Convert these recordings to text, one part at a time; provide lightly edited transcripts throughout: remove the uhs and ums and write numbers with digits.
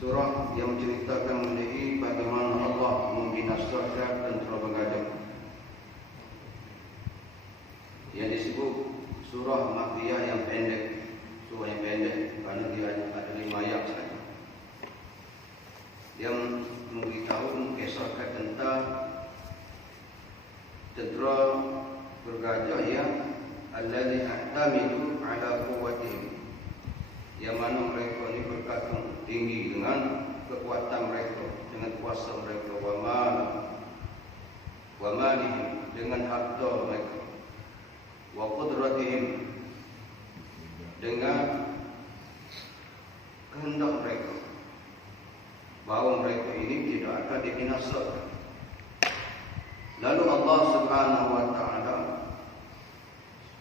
surah yang menceritakan mengenai bagaimana Allah membinasakan tentera Baghdad. Yang disebut surah Makkiyah yang pendek. Surah yang pendek kerana dia ada 5 ayat saja. Dia memberitahu, mengisahkan tentang tentera bergajah yang allazi ahtamidu ala quwwatihim, yang mana mereka ini bergantung tinggi dengan kekuatan mereka, dengan kuasa mereka, wa malihim, dengan harta mereka, wa qudratihim, dengan kehendak mereka, bahawa mereka ini tidak akan dibinasakan. Lalu Allah Subhanahu wa taala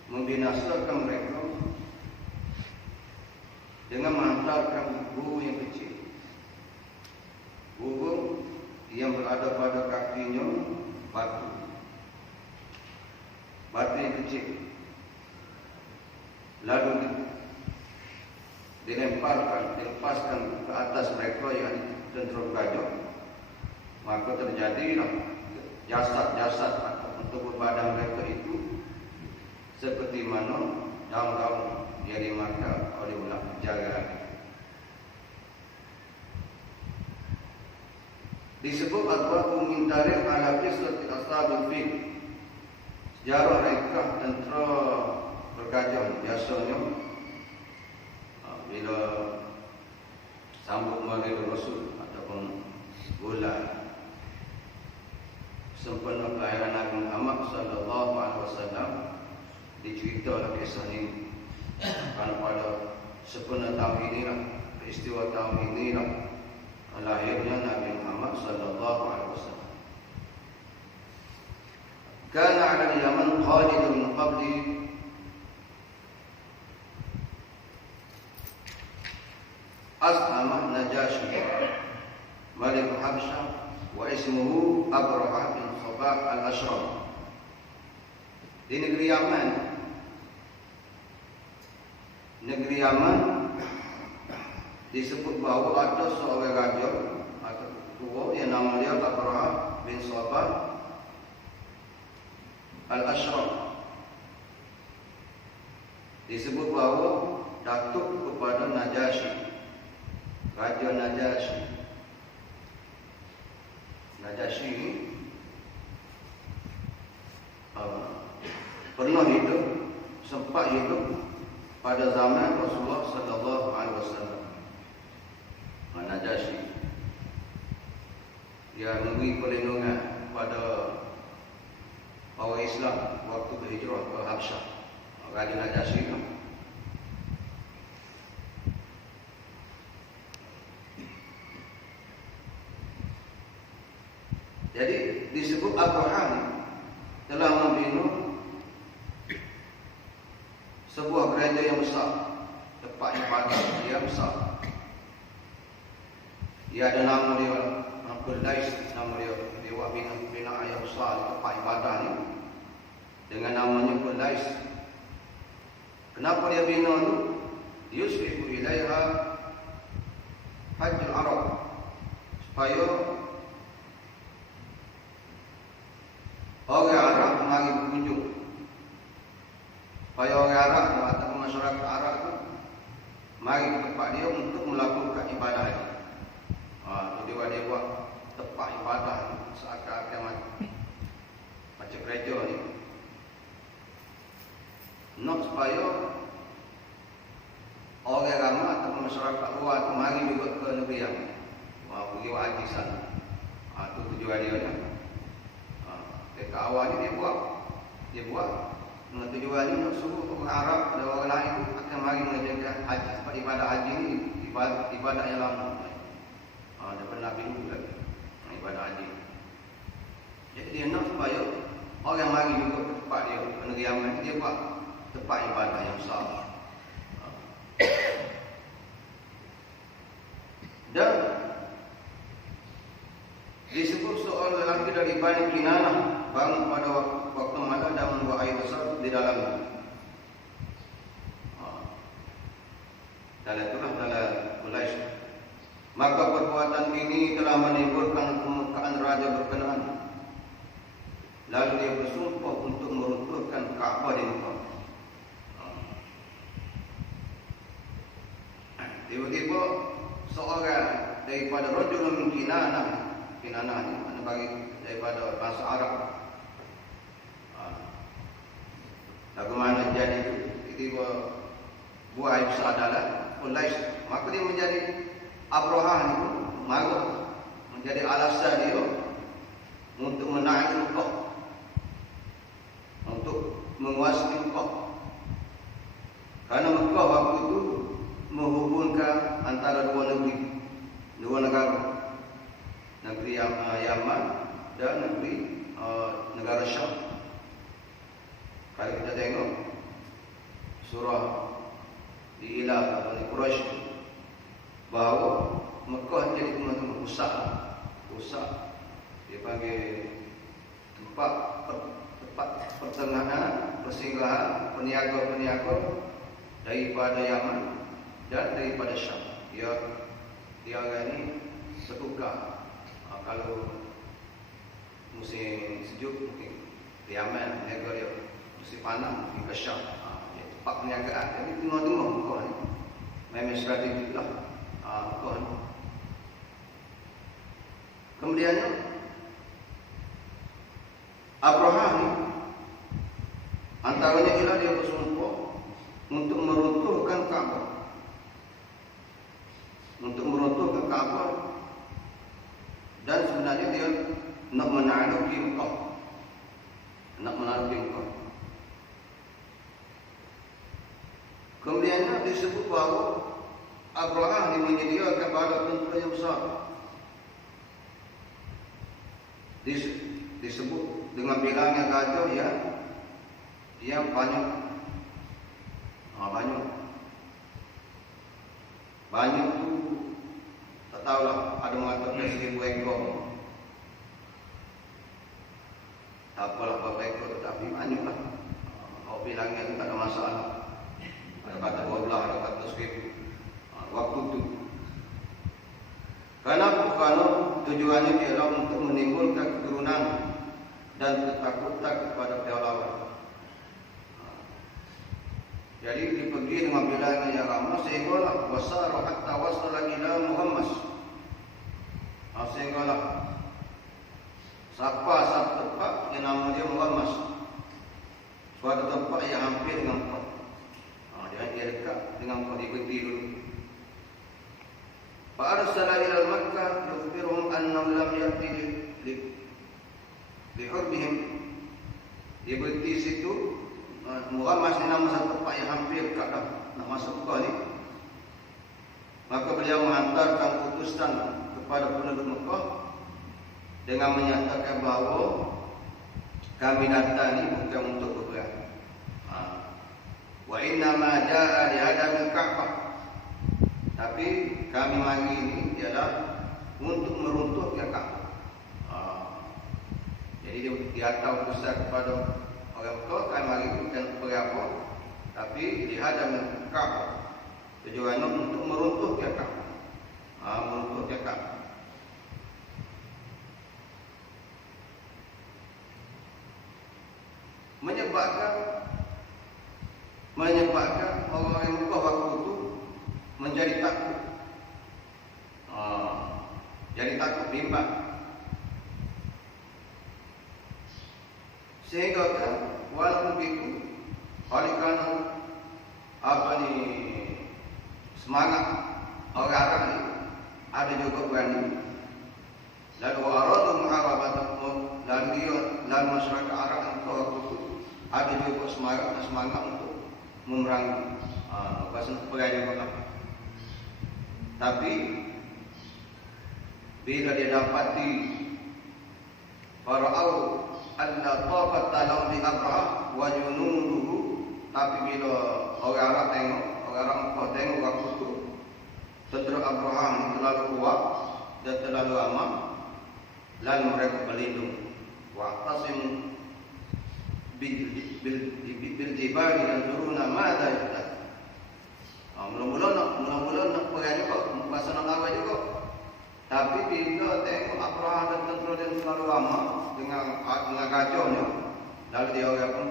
membinasakan mereka dengan menghantarkan guru yang kecil, guru yang berada pada kakinya batu yang kecil, lalu dilepaskan ke atas mereka yang tentera gajah. Maka terjadilah jasad-jasad atau tubuh badan mereka itu seperti mana daun-daun yang dimakan oleh ulat penjaga. Disebut al-Qur'an min tarikh ala qissati ashabil fil, sejarah mereka tentera bergajah. Biasanya bila sambung Maulid Rasul ataupun bulan sempena kelahiran Nabi Muhammad sallallahu alaihi wasallam, diceritalah kisah ini. Kan pada sempena tahun inilah, peristiwa tahun inilah lahirnya Nabi Muhammad sallallahu alaihi wasallam. Kana 'ala al-Yaman Khalid bin qabli as'ama Najashi Malik Habsyah wa ismuhu Abraha bin Sabah al-Ashraf. Di negeri Yaman disebut bahawa ada seorang raja atau tua yang nama dia Abraha bin Sabah al-Ashraf. Disebut bahawa datuk kepada Najashi, Raja Najashi. Najashi ini pernah hidup, sempat hidup pada zaman Rasulullah sallallahu alaihi wasallam. Najashi dia memberi perlindungan pada orang Islam waktu berhijrah ke Habsyah. Raja Najashi itu jadi disebut Abraham telah membina sebuah gereja yang besar, tempat ibadah yang besar. Dia ada nama dia Qudais, nama dia buat bina yang besar tempat ibadah ni dengan namanya Qudais. Kenapa dia bina tu? Yusbihu ilaiha hajjul Arab, supaya orang Arab mari berkunjung, supaya orang Arab atau masyarakat Arab tu mari ke tempat dia untuk melakukan ibadah haji. Dia buat tempat ibadah seakan-akan macam gereja ni, nak supaya orang ramai atau masyarakat luar tu mari juga ke negeri yang pergi buat haji sana. Itu tujuan dia kan. Dekat awal ni dia buat dengan tujuan ni nak suruh orang Arab dan orang lain tu akan mari mengerjakan haji, sebab ibadah haji ni ibadah yang lama. Daripada Nabi dulu lagi ibadah haji. Jadi dia nak supaya orang mari juga ke tempat dia, ke negeri Yaman ni, dia buat tempat ibadah yang besar. Dan disebut seorang lelaki dari Bani Kinanah bangun pada waktu malam dan membuat air besar di dalamnya. Dalam itulah dalam Malaysia Maka perbuatan ini telah menimbulkan kemurkaan raja berkenaan. Lalu dia bersumpah untuk meruntuhkan Kaabah di Mekah. Tiba-tiba seorang daripada rajulun Kinanah ni mana bagi daripada bahasa Arab. Bagaimana jadi itu? Tiba-tiba buah besar adalah Qulais. Maka dia menjadi Abrahah itu marah, menjadi alasan dia untuk menaik Mekah, untuk menguasai Mekah. Karena Mekah waktu itu menghubungkan antara dua negeri, dua negara, negeri Yaman dan negeri negara Syam. Kalau kita tengok surah Al-Ilah atau Quraisy bahawa Mekah jadi pusat dia panggil tempat pertengahan persinggahan peniaga-peniaga daripada Yaman dan daripada Syam. Dia orang ni bertukar. Kalau musim sejuk mungkin di Yaman peniaga dia, musim panas mungkin ke Syam. Tempat perniagaan. Jadi tengah-tengah Mekah ni memang strategi lah Mekah ni. Kemudiannya Abraham ni antaranya ialah dia bersumpah untuk meruntuhkan Kaabah. Untuk meruntuhkan Kaabah, dan sebenarnya dia nak menaklukkan Mekah. Nak menaklukkan Mekah. Kemudiannya disebut bahawa Abraham ni menyediakan bala tentera yang besar. Disebut dengan bilangan raja yang banyak. Banyak tu tak tahulah, ada mengatakan 1000 ekor. Tak apalah berapa ekor, tetapi banyaklah. Kalau bilangan tu tak ada masalah. Ada kata 12, ada kata 1000. Waktu tu. Kerana tujuannya ialah untuk menimbulkan keturunan dan ketakutan kepada pihak lawan. Jadi dipergi dengan bilangan yang ramai sehinggalah wasara hatta wasala ila Muhammad. Sehinggalah sampai satu tempat yang nama dia Muhammad. Suatu tempat yang hampir dengan Mekah. Dia dekat dengan Mekah, dia berhenti dulu. Fa'arsala ila Makkah yukhbiruhum annahum lam ya'ti li hurbihim. Dia berhenti situ. Muhammad ni nama satu tempat yang hampir dekat dah nak masuk Mekah ni. Maka beliau menghantarkan utusan kepada penduduk Mekah dengan menyatakan bahawa kami datang ni bukan untuk berperang. Wa inna ma jaa li hadamil Ka'bah. Tapi kami mari ini ialah untuk meruntuhkan Ka'bah. Jadi dia hantar utusan kepada orang Mekah, kan mari bukan berapa, tapi dihadam Kaabah. Tujuannya untuk meruntuhkan Kaabah. Meruntuhkan Kaabah. Menyebabkan orang Mekah waktu itu menjadi takut. Jadi takut, bimbang. Sehingga kan walaupun begitu, oleh kerana semangat orang Arab ni ada juga berani. Lalu aradu muharabatakum, lalu masyarakat Arab waktu itu ada juga semangat untuk memerangi. Pasal perang juga. Tapi bila dia dapati fara'au anna taqata lahum bi Abrah wa junuduhu, tapi bila orang Arab tengok, orang Arab Mekah tengok waktu itu tentera Abraham terlalu kuat dan terlalu aman, lalu mereka berlindung. Wa tasim bil jibali yanzuruna madza yahtad. Mula-mula nak perang juga, masa nak lawan juga. bila tengok Abraham dan tentera dia selalu lama dengan kacaunya, lalu dia orang pun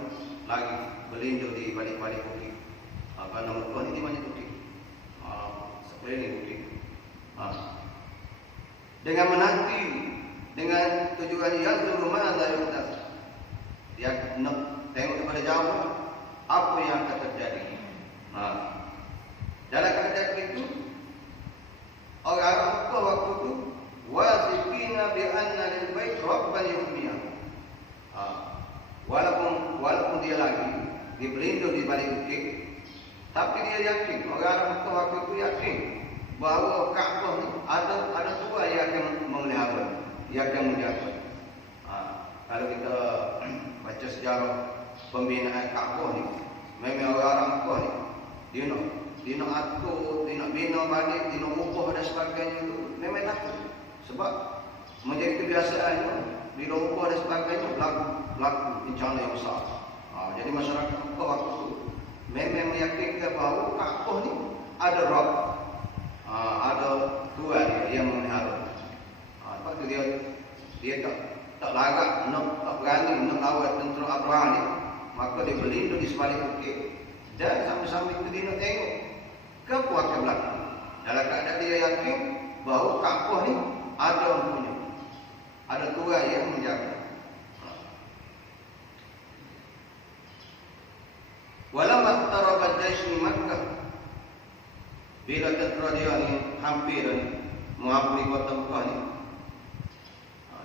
lagi berlindung di balik-balik bukit. Kerana muka ni di mana bukit? Sekeliling bukit. Dengan menanti, dengan tujuan yang rumah dari atas. Dia nak tengok kepada jauh apa yang akan terjadi. Dalam keadaan itu, orang Mekah waktu itu wasifina bi anna lil bait rabban yuhmiya. Walaupun dia lagi berlindung di balik bukit, tapi dia yakin, orang Mekah waktu itu yakin bahawa Kaabah ni ada Tuhan yang akan memelihara, yang akan menjaga. Kalau kita baca sejarah pembinaan Kaabah ni, memang orang Mekah ni dia nak atur, dia nak bina balik, dia nak ubah dan sebagainya tu memang takut. Sebab menjadi kebiasaannya bila ubah dan sebagainya berlaku bencana yang besar. Jadi masyarakat Mekah waktu tu memang meyakinkan bahawa Kaabah ni ada Rabb, ada Tuhan yang memelihara. Lepas tu dia tak larat, tak berani nak lawan tentera Abraham ni, maka dia berlindung di sebalik bukit dan sambil-sambil itu dia nak tengok apa akan berlaku. Dalam keadaan dia yakin bahawa Kaabah ni ada orang punya, ada Tuhan yang menjaga. Walamma taraba jaish di Makkah, bila tentera dia ni hampir menghampiri kota Mekah ni,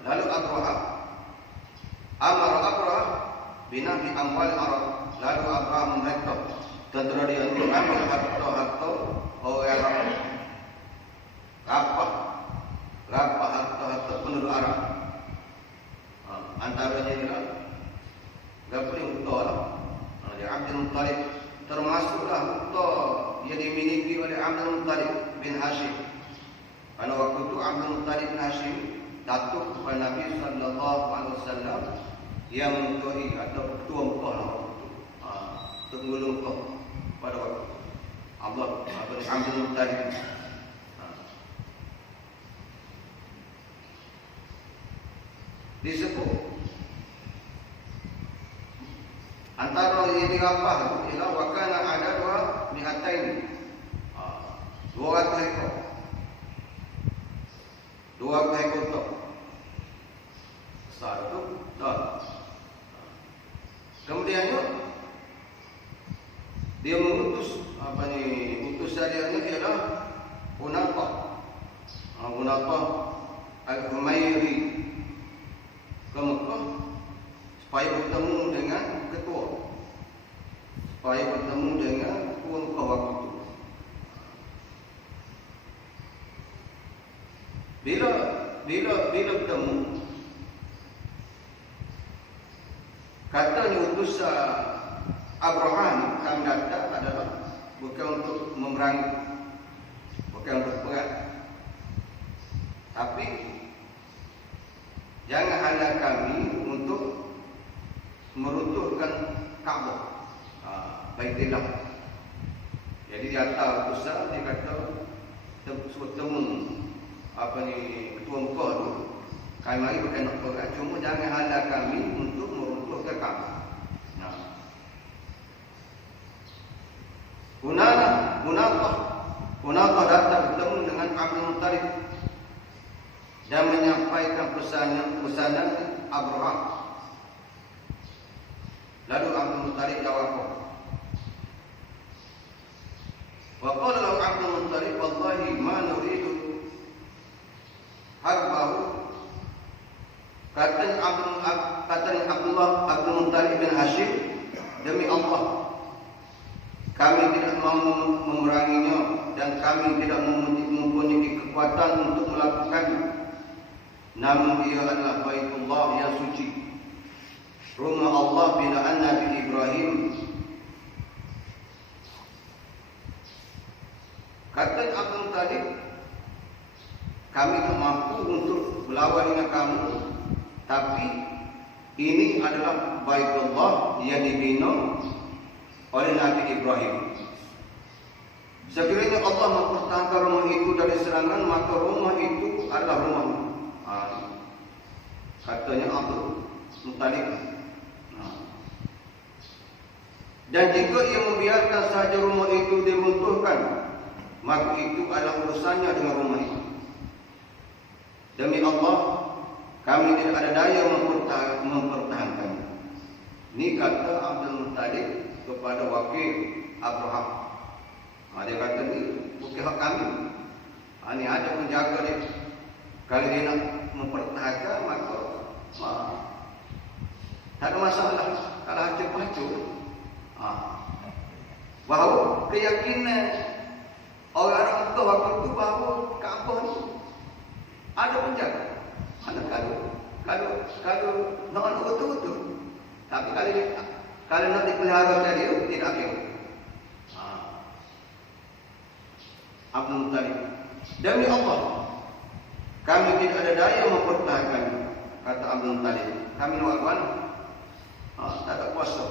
lalu Abraham binahli amwal Arab. Lalu Abraham memerintah tentera dia ini mengambil harta-harta orang Arab, rapah harta-harta penduduk Arab. Antaranya ialah paling utara dia Abdul Muttalib, termasuklah harta yang dimiliki oleh Abdul Muttalib bin Hashim. Pada waktu itu Abdul Muttalib bin Hashim datuk kepada Nabi sallallahu alaihi wasallam yang menjadi atau ketua Mekah lah waktu itu. Penghulu Mekah pada waktu itu. Abdul Muttalib. Disebut antara yang dirapah itu ialah wakana ada 200 ekor. 200 ekor tu. Besar tu tak. Kemudiannya dia mengutus utusan dia ni ialah Hunafah Al-Humairi ke Mekah supaya bertemu dengan ketua Mekah waktu itu. Bila bertemu, katanya utusan Abraham kami datang adalah bukan untuk memerangi, bukan untuk perang, tapi jangan halang kami untuk meruntuhkan Kaabah, Baitullah. Jadi di atas utusan dia kata bertemu ketua Mekah tu, kami mari bukan nak perang, cuma jangan halang kami untuk meruntuhkan Kaabah. Hunafah datang bertemu dengan Abdul Muttalib dan menyampaikan pesanan Abraham. Lalu Abdul Muttalib jawab, wa qala lahu Abdul Muttalib, wallahi ma nuridu harbahu. Katanya Abdul Muttalib bin Hashim, demi Allah kami tidak mau memeranginya dan kami tidak mempunyai kekuatan untuk melakukannya. Namun ia adalah Baitullah yang suci, rumah Allah binaan Nabi Ibrahim. Kata Abdul Muttalib, kami tak mampu untuk melawan dengan kamu, tapi ini adalah Baitullah yang dibina oleh Nabi Ibrahim. Sekiranya Allah mempertahankan rumah itu dari serangan, maka rumah itu adalah rumah. Katanya Abdul Muttalib. Dan jika ia membiarkan sahaja rumah itu diruntuhkan, maka itu adalah urusannya dengan rumah itu. Demi Allah, kami tidak ada daya mempertahankannya. Ini kata Abdul Muttalib kepada wakil Abraham. Dia kata ni bukan hak kami. Ini ada penjaga dia. Kalau dia nak mempertahankan, maka tak ada masalah. Kalau hancur-hancur, bahawa keyakinan orang tua waktu itu bahawa Kaabah ni ada penjaga. Kalau nak betul-betul, tapi kalau nak dipelihara dia tidak kira. Abdul Muttalib, demi Allah, kami tidak ada daya mempertahankan, kata Abdul Muttalib. Kami nak buat tak ada kuasa.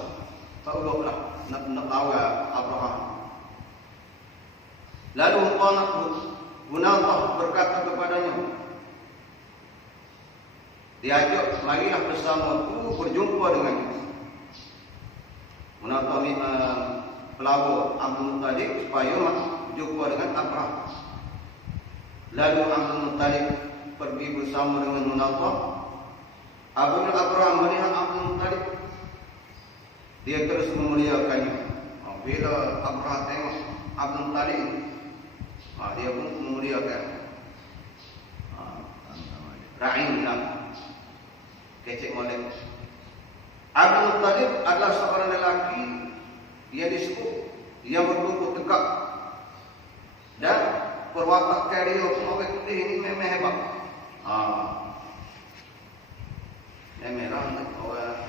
Tolonglah nak awal Abraham. Lalu Munawwah berkata kepadanya, diajak, marilah bersamaku berjumpa dengannya. Munawwah pelawak Abdul Muttalib supaya berjumpa dengan Abraham. Lalu Abdul Muttalib pergi bersama dengan Munawwah. Apabila Abraham melihat Abdul Muttalib, dia terus memuliakannya. Bila Abraham tengok Abdul Muttalib, dia pun memuliakan. Ra'in lah, kecek molek. Abdul Muttalib adalah seorang lelaki yang disebut yang bertubuh tegak, dan perwatakan dia orang putih ini memang hebat. Memang orang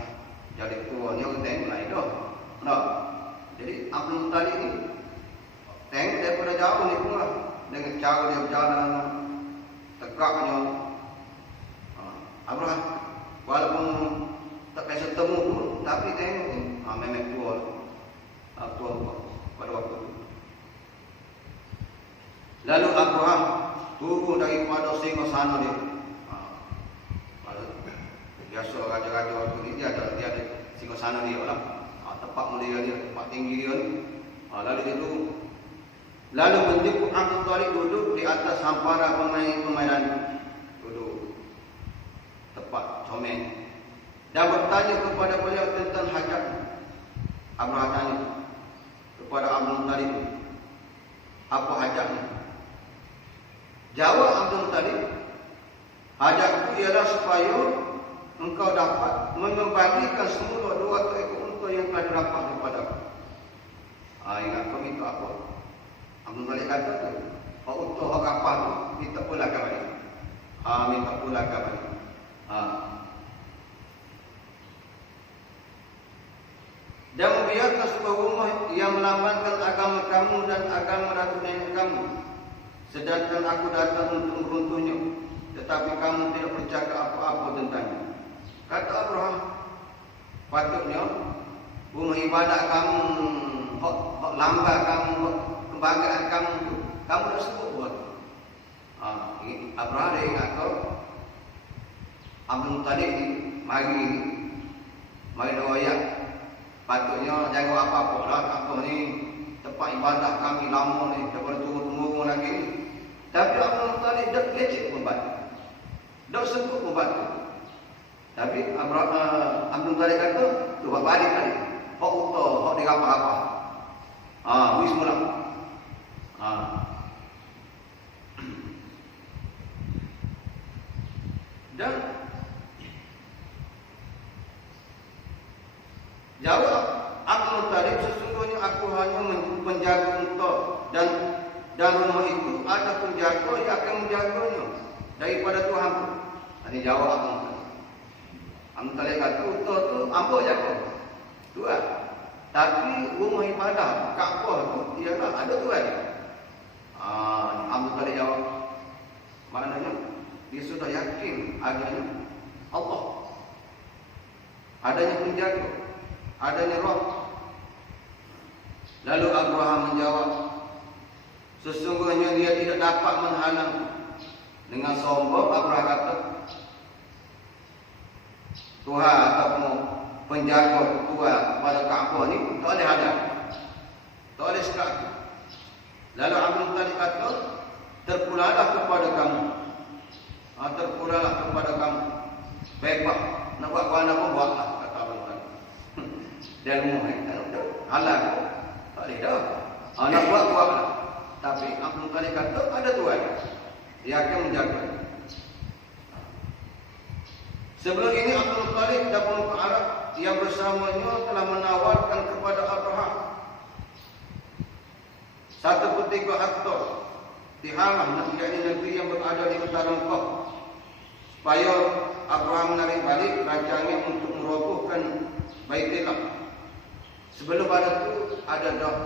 jadi tua ni orang tengok lain dah. Nah, jadi Abdul Muttalib ni tengok daripada jauh ni pun lah, dengan cara dia berjalan tegaknya. Abraham walaupun tak biasa temu pun, tapi tengok ni memang tua. Tua pada waktu itu. Lalu Abraham turun daripada singgasana dia. Biasa raja-raja waktu ni dia ada singgasana dia lah. Tempat mulia dia, tempat tinggi dia ni. Lalu dia turun. Lalu menjemput Abdul Muttalib duduk di atas hamparan permainan. Duduk tempat comel. Dan bertanya kepada beliau tentang hajat. Abraham tanya kepada Abdul Muttalib, apa hajatnya? Jawab Abdul Muttalib, hajatku ialah supaya engkau dapat mengembalikan semula 2 ekor unta yang telah dirampas kepada aku. Ingat kau minta apa? Abdul Muttalib kata tu, unta hak rampas tu minta pulangkan balik. Minta pulangkan balik. Dan membiarkan sebuah rumah yang melambangkan agama kamu dan agama datuk nenek kamu, sedangkan aku datang untuk meruntuhnya, tetapi kamu tidak bercakap apa-apa tentangnya. Kata Abraham, patutnya rumah ibadat kamu, hak lambat kamu, kebanggaan kamu tu, kamu dah sebut buat. Abraham dia ingat kau Abdul Muttalib ni mari doayak. Patutnya jangan apa-apa lah, apa ni tempat ibadah kami lama ni, daripada turun-temurun lagi ni. Tapi Abdul Muttalib dah leceh pun batu, dah sebut pun batu. Tapi Abdul Muttalib kata, tu buat balik tadi, hak utah, hak dirapah-rapah. Beri semula. Dan jawab Abdul Muttalib, sesungguhnya aku hanya menjaga unta, dan rumah itu ada penjaga yang akan menjaganya daripada Tuhan. Ini jawab Abdul Muttalib. Abdul Muttalib kata unta tu apa jaga? Tuhan. Tapi rumah ibadah Kaabah tu ialah ada Tuhan. Abdul Muttalib jawab, maknanya dia sudah yakin adanya Allah, adanya penjaga, adanya Roh. Lalu Abraham menjawab, Sesungguhnya dia tidak dapat menghalang. Dengan sombong Abraham kata, Tuhan ataupun penjaga Tuhan pada Kaabah ni tak boleh hadap, tak boleh sekat. Lalu Abdul Muttalib kata, terpulanglah kepada kamu, terpulanglah kepada kamu. Bebas nak buat mana pun buatlah, kata Abdul Muttalib. Dan Muhammad halal tak boleh dah. Nak buatlah. Tapi Abdul Muttalib kata ada Tuhan, dia akan menjaga. Sebelum ini Abdul Muttalib dan pemuka Arab yang bersamanya telah menawarkan kepada Abraham satu peti harta di Haram, yakni negeri yang berada di utara Mekah, supaya Abraham menarik balik rajanya untuk merobohkan Baitullah. Sebelum pada itu ada dah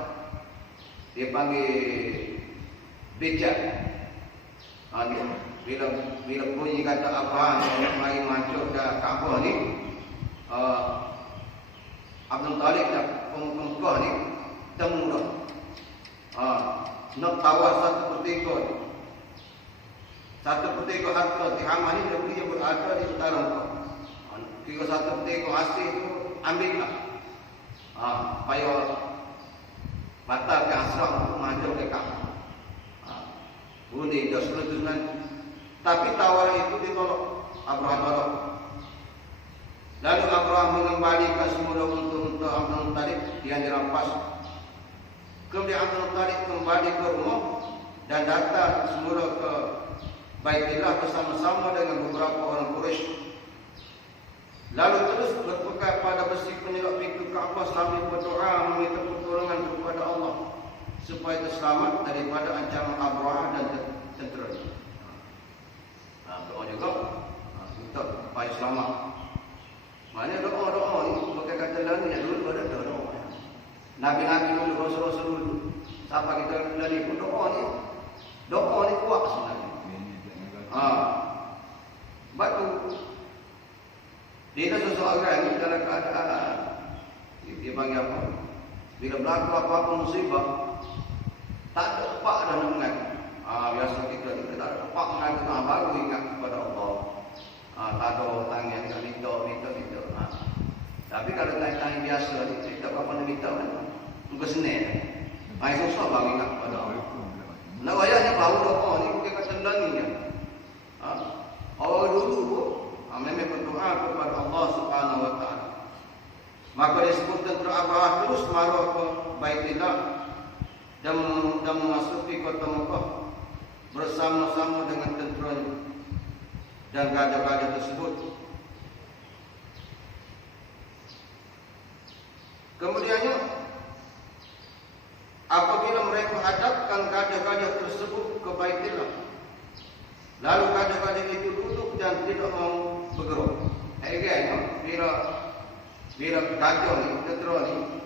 dia panggil bijak. Bila bunyi kata Abraham nak mari menghancurkan Kaabah ni, Abdul Muttalib dan Mekah ni temu dah. Nak tawar satu pertiga harta di Haman ni negeri yang berada di utara Mekah. Kira satu pertiga hasil tu ambillah. Supaya batalkan hasrat untuk menghancurkan Kaabah. Bunyi dah seluruhnya. Tapi tawaran itu ditolak. Abraham tolak. Lalu Abraham mengembalikan semula untuk Abdul Muttalib yang dirampas. Kemudian Abdul Muttalib kembali ke rumah dan datang semula ke Baitullah bersama-sama dengan beberapa orang Quraisy. Lalu terus berpegang pada besi penyelok pintu Kaabah sambil berdoa meminta pertolongan kepada Allah supaya terselamat daripada ancaman Abraham dan tentera. Doa juga minta supaya selamat. Maknanya doa ni bukan kata lalu yang dulu ada doa. Nabi-nabi dulu, rasul-rasul dulu. Siapa kita lari pun doa ni kuat sebenarnya. Batu dia seseorang ni dalam keadaan dia panggil apa? Bila berlaku apa-apa musibah, tak ada tempat dah nak mengaku. Biasa kita tak ada tempat mengaku, baru ingat kepada Allah. Tak ada tangan nak minta. Tapi kalau tanya biasa ni, tak apa nak minta kan? Muka senang. Susah baru ingat kepada Allah. Nak wayahnya baru doa ni bukan kata lani kan? Orang dulu pun memang berdoa kepada Allah Subhanahu Wa Taala. Maka disebut tentera Abraham terus marah ke Baitullah dan memasuki kota Mekah bersama-sama dengan tentera dan gajah-gajah tersebut. Kemudiannya apabila mereka hadapkan gajah-gajah tersebut ke Baitullah, lalu gajah-gajah itu duduk dan tidak mau bergerak. Bila gajah ni, tentera ni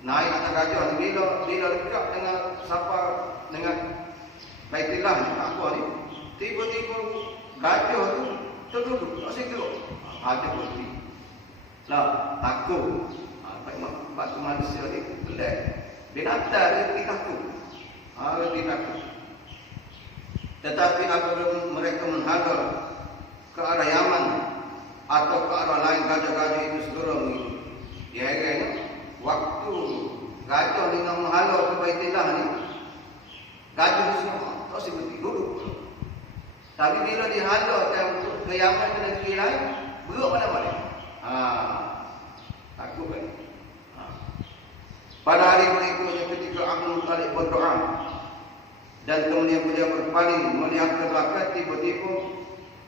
naik atas gajah ni, bila dekat dengan siapa dengan Baitullah ni, apa ni, tiba-tiba gajah tu terduduk, tak segera. Ada bukti. Lah, takut. Batu manusia ni pelik. Binatang dia takut. Dia takut. Tetapi apabila mereka menghadap ke arah Yaman atau ke arah lain, gajah-gajah itu segera mengikut. Ya kan? Waktu gajah ni nak menghalau ke Baitullah ni, gajah ni semua tak seperti duduk. Tapi bila dihalau ke Yaman ke negeri lain, beruk mana-mana. Takut kan? Pada hari berikutnya ketika Abdul Muttalib berdoa dan kemudian beliau berpaling melihat ke belakang, tiba-tiba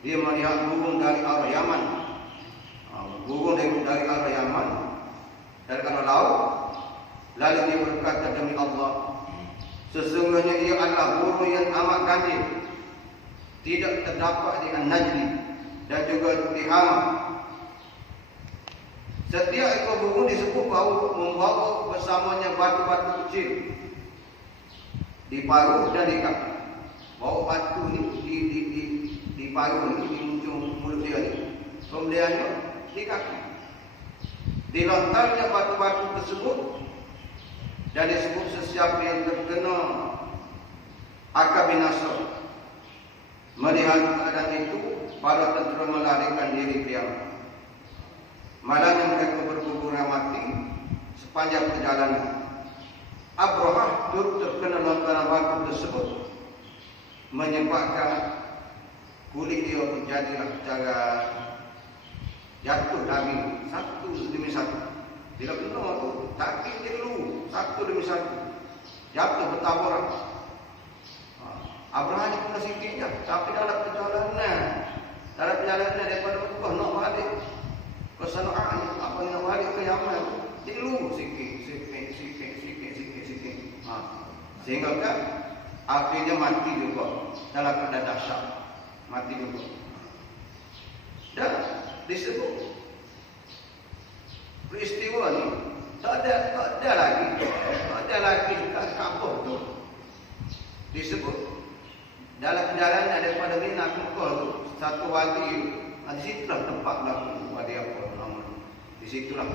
dia melihat burung dari arah Yaman. Burung dari arah Yaman, dari arah laut. Lalu dia berkata, demi Allah, sesungguhnya ia adalah burung yang amat ganjil, tidak terdapat di An-Najdi dan juga di Haram. Setiap ekor burung disebut membawa bersamanya batu-batu kecil di paruh dan di kaki. Bawa batu ni di paruh ni, di ujung mulut dia ni. Kemudiannya di kaki. Dilontarnya batu-batu tersebut dan disebut sesiapa yang terkena akan binasa. Melihat keadaan itu, para tentera melarikan diri Priam. Malangnya mereka berguguran mati sepanjang perjalanan. Abrahah turut terkena lontaran batu tersebut, menyebabkan kulit dia menjadilah cara jatuh daging satu demi satu. Bila kena tu, sakit dia dulu satu demi satu, jatuh bertaburan. Abraham ni kena sikit je, tapi dalam perjalanan daripada Mekah nak balik ke Sanaa ni, apa nak balik ke Yaman, dia dulu sikit. Sehingga kan akhirnya mati juga dalam keadaan dahsyat, mati juga. Dan disebut peristiwa ni tak ada lagi kat Kaabah tu. Disebut dalam perjalanan daripada Mina ke Mekah tu, satu wadi, di situlah tempat berlaku wadi apa nama. Di situlah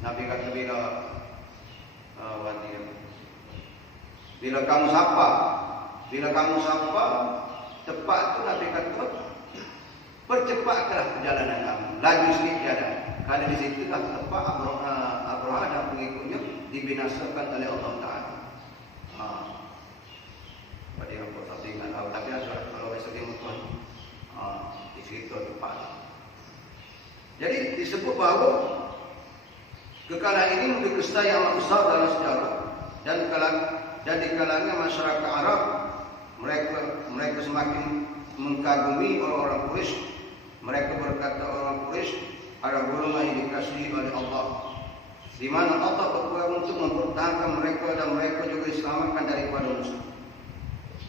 Nabi kata bila wadi apa? Bila kamu sapa, tepat tu Nabi kata, percepatlah perjalanan kamu, laju sikit jalan. Kerana di situlah tempat Abraham dan pengikutnya dibinasakan oleh Allah Ta'ala. Pada yang tak ingat tahu, tapi kalau saya tengok tuan, di situ tempat. Jadi disebut bahawa kekalahan ini menjadi kisah yang besar dalam sejarah dan di kalangan masyarakat Arab, mereka semakin mengagumi orang-orang Quraisy. Mereka berkata orang Quraisy adalah golongan yang dikasihi oleh Allah, di mana Allah berupaya untuk mempertahankan mereka dan mereka juga diselamatkan daripada musuh.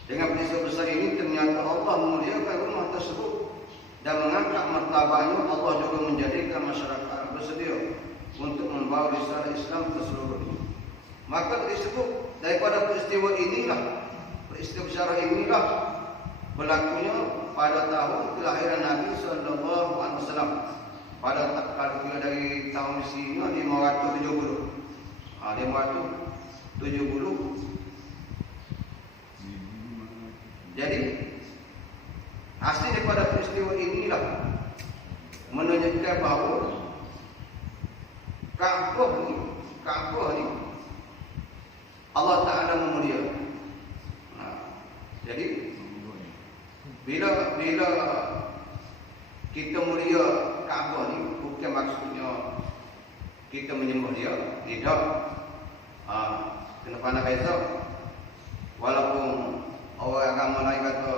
Dengan peristiwa besar ini ternyata Allah memuliakan rumah tersebut dan mengangkat martabatnya. Allah juga menjadikan masyarakat Arab bersedia untuk membawa risalah Islam ke seluruh dunia. Maka disebut daripada peristiwa sejarah inilah berlakunya pada tahun kelahiran Nabi sallallahu alaihi wasallam. Pada kalau kira dari tahun Sina 570. 570. Jadi hasil daripada peristiwa inilah menunjukkan bahawa Kaabah ni Allah Ta'ala memuliakan. Jadi bila kita mulia Kaabah ni, bukan maksudnya kita menyembah dia, tidak. Kena pandang beza. Walaupun orang agama lain kata,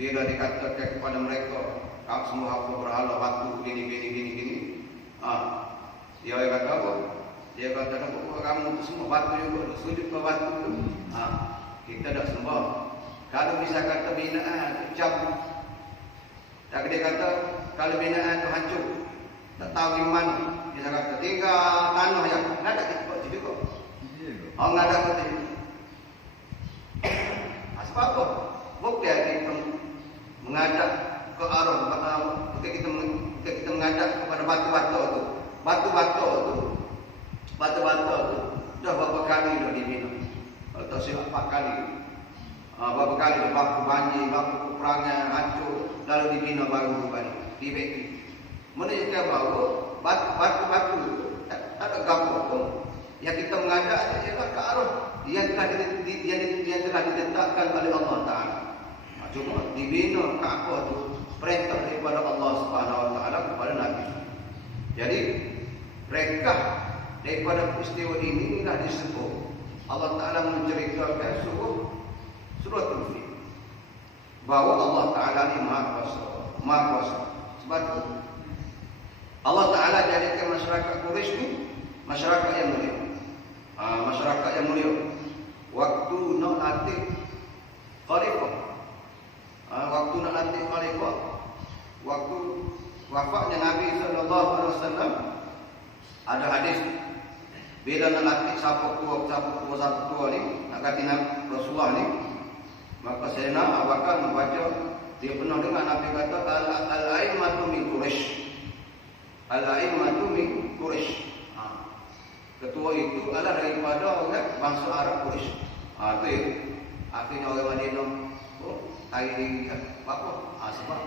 bila dikatakan kepada mereka, kamu semua apa berhala batu gini. Dia kata apa? Dia kata kamu semua batu juga, sujud ke batu tu. Kita dah sembah. Kalau bisa kata binaan, cabut. Tak dia kata kalau binaan tu hancur, tak tahu di mana. Dia kata tinggal tanah je. Nak tak kita buat juga. Nggak ada kata juga. Sebab apa? Bukan kita menghadap ke arah, kita menghadap kepada batu-batu tu. Batu-batu tu dah berapa kali dah dibina. Kalau tak silap 4 kali. Berapa kali dah baku banjir, baku peperangan, hancur, lalu dibina baru kembali, dibeki. Menunjukkan bahawa batu-batu itu tak ada gabung pun. Yang kita menghadap ialah ke arah yang telah ditetapkan oleh Allah Ta'ala. Cuma dibina Kaabah itu perintah daripada Allah Subhanahu Wa Ta'ala kepada Nabi. Jadi mereka daripada peristiwa ini inilah disebut Allah Ta'ala menceritakan surah Al-Fil bahawa Allah Ta'ala ni Maha Kuasa. Sebab itu Allah Ta'ala jadikan masyarakat Quraisy ni masyarakat yang mulia. Masyarakat yang mulia. Waktu nak latih khalifah, waktu wafatnya Nabi sallallahu alaihi wasallam, ada hadis bila nak latih siapa tua ni, nak kata Rasulullah ni, maka Sayyidina Abu Bakar membaca, dia pernah dengar Nabi kata al-a'immatu min Quraisy. Al-a'immatu min Quraisy. Ketua itu adalah daripada orang bangsa Arab Quraisy. Itu Akhirnya orang Madinah, hari ini apa? Sebab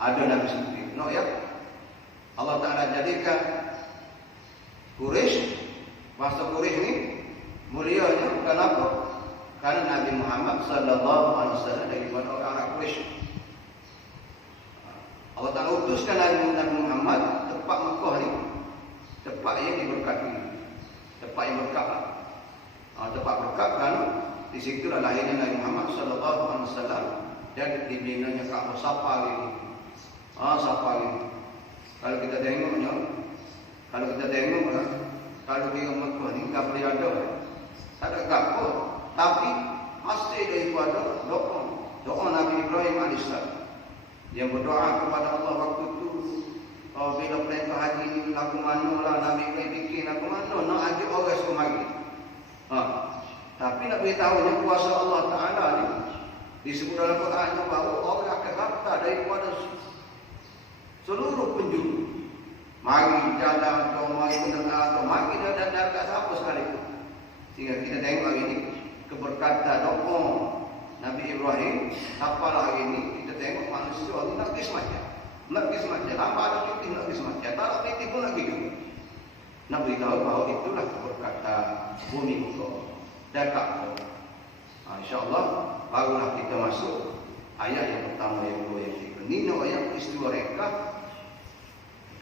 ada Nabi seperti itu. No, ya. Allah Ta'ala jadikan Quraisy, bahasa Quraisy ini mulianya. Kenapa? Karena Nabi Muhammad sallallahu alaihi wasallam daripada orang Arab Quraisy. Allah Ta'ala utuskan Nabi Muhammad tempat Mekah ni, tempat yang diberkati, tempat yang berkat. Tempat berkat kan di situ lahirnya Nabi Muhammad sallallahu alaihi wasallam dan dibinanya Ka'bah. Siapa ini? Siapa ini? Kalau kita tengoknya, kalau di Mekah ni tak boleh ada, tak ada kapal, tapi masih daripada doa Nabi Ibrahim alaihissalam yang berdoa kepada Allah waktu itu. Bila perintah haji ni laku mana lah, Nabi Ibrahim fikir laku mana, nak ajak orang semua mari. Tapi nak beritahu yang kuasa Allah Ta'ala ni disebut dalam Quran bahawa orang akan datang daripada seluruh penjuru. Mari jalan atau mari mendengar atau mari dan dekat siapa sekalipun. Sehingga kita tengok hari ini keberkatan doa Nabi Ibrahim. Apalah hari ini kita tengok manusia ni nak pergi semacam. Apa ada putih nak pergi semacam. Tak ada putih pun nak pergi juga. Nak beritahu bahawa itulah keberkatan bumi Mekah dan Kaabah. InsyaAllah barulah kita masuk ayat yang pertama, yang kedua, yang ketiga. Ini ayat peristiwa Rekah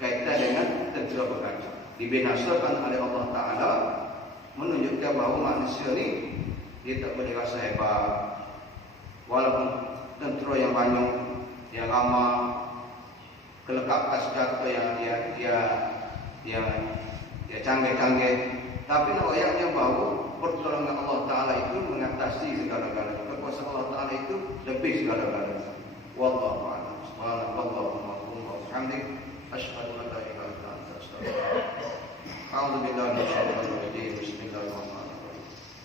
kaitan dengan tentera berkaca. Dibinasakan oleh Allah Ta'ala, menunjukkan bahawa manusia ni dia tak boleh rasa hebat. Walaupun tentera yang banyak, yang ramai, kelengkapan senjata yang canggih-canggih, tapi ayatnya bahawa pertolongan Allah Ta'ala itu mengatasi segala-galanya. Kekuasaan Allah Ta'ala itu lebih segala-galanya. Wallahu a'lam. Subhanallahumma wa bihamdik, asyhadu an la ilaha illa anta, astaghfiruka. A'udzu billahi minasyaitonir rajim. Bismillahirrahmanirrahim.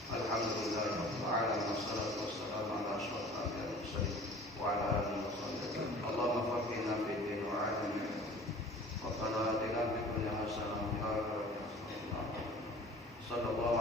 Alhamdulillahi rabbil alamin, wassalatu wassalamu ala asyrofil anbiya'i wal mursalin wa ala alihi wa sahbihi. Allahumma faqihna fid din wa 'allimna wa qina atina fid dunya hasanah wa fil akhirati hasanah. Sallallahu